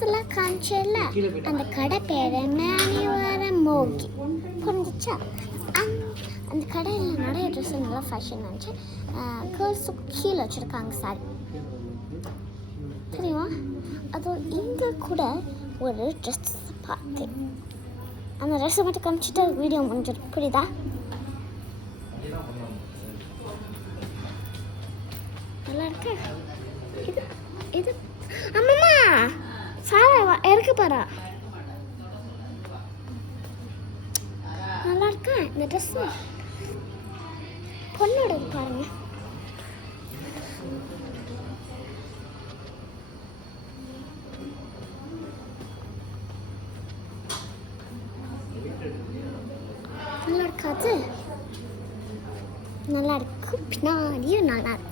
Dress எல்லாம் காமிச்சல அந்த கடை பேர் மேனிவர மோகி புரிஞ்சிச்சா? அந்த கடையில் நிறைய ட்ரெஸ் நல்லா ஃபேஷன் வந்துச்சு. கேர்ள்ஸுக்கு கீழே வச்சுருக்காங்க சாரி, தெரியுமா? அதுவும் இங்கே கூட ஒரு ட்ரெஸ் பார்த்தேன். அந்த ட்ரெஸ்ஸை மட்டும் காமிச்சிட்டு வீடியோ முடிஞ்சிடும், புரியுதா? நல்லா இருக்கு இது. இது அம்மா சாரா இறக்க பாரா, நல்லா இருக்கா இந்த ட்ரெஸ்? பொண்ணோட பாருங்க. நல்லா இருக்காது? நல்லா இருக்கு, பின்னாடியும் நல்லா இருக்கு.